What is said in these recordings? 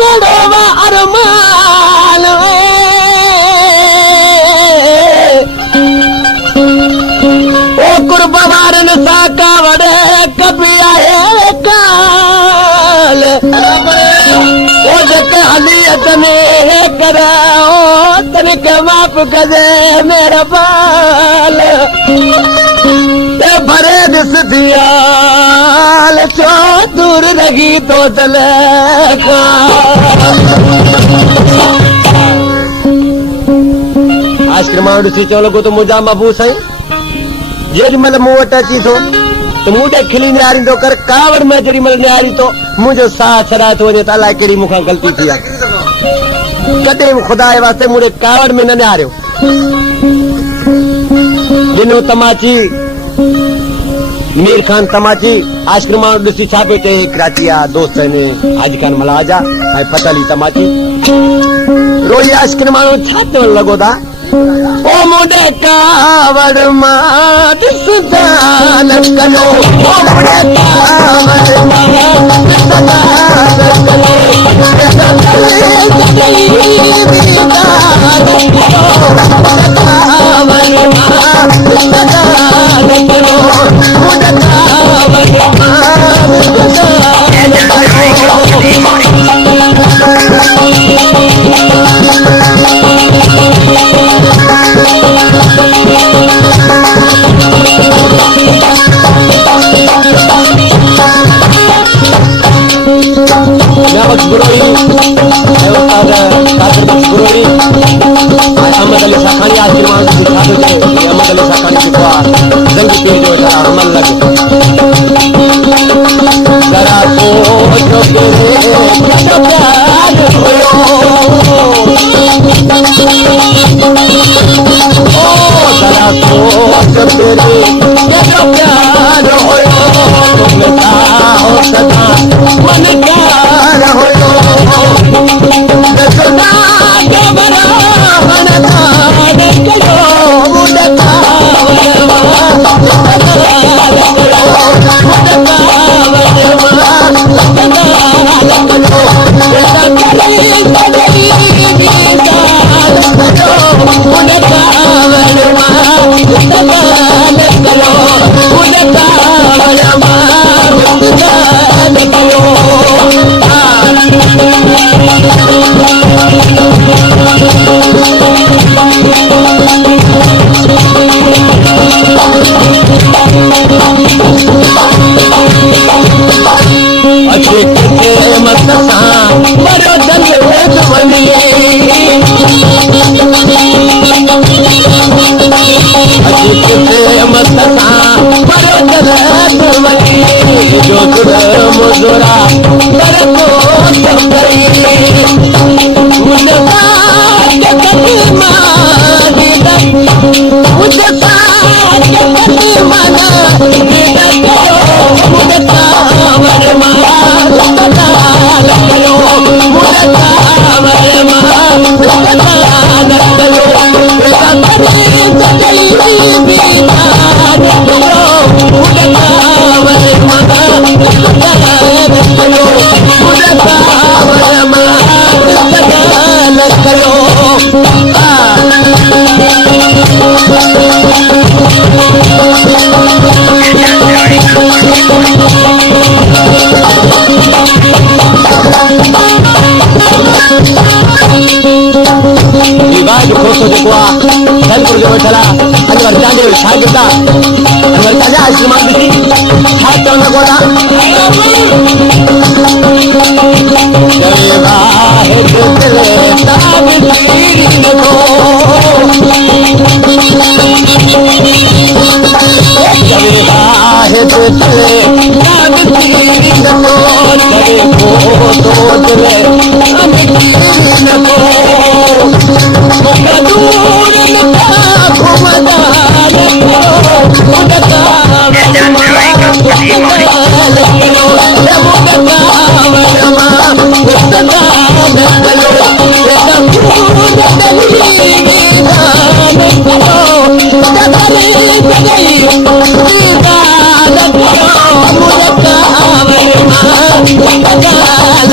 कड़वा अरमान ओ कुर्बान सा कावड़े कभी आए काल ओ जक हलियत ने कराओ तनिक माफ कजे मेरा बाल भरे दिस दियाल चो दूर रही तो चले आश्रमां ॾिसी चवण लॻो त मुंहिंजा मबूस आहिनि जेॾी महिल मूं वटि अची थो त मूंखे खिली निहारींदो कर कावड़ में जेॾी महिल निहारी थो मुंहिंजो साह छॾाए थो वञे त अलाए कहिड़ी मूंखां ग़लती थी आहे कॾहिं बि ख़ुदा जे वास्ते मुंहिंजे कावड़ में न निहारियो ॾिनो तमाची मीर खान तमाची आश्रमां ॾिसी छा पियो चए कराची जा दोस्त आहिनि हाजी खान मलाजा ऐं फत अली तमाची रोई आश्रमां छा चवण लॻो था ओ मुंहिंजे कावड़ मां ॾिसंदा न कयो ओ मुंहिंजे कावड़ मां ॾिसंदा न अहमद अली शाखानी आश्रमां सिखा थो चए अहमद अली शाखानी जेको आहे जंग पीर जो वेठा अमल लॻे जरा सोचो केॾो प्यार हुयो ओ जरा सोचो केॾो प्यार हुयो तुम चाहो सदा मन प्यार हुयो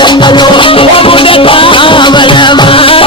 कयो ओ मुंडे कावल मां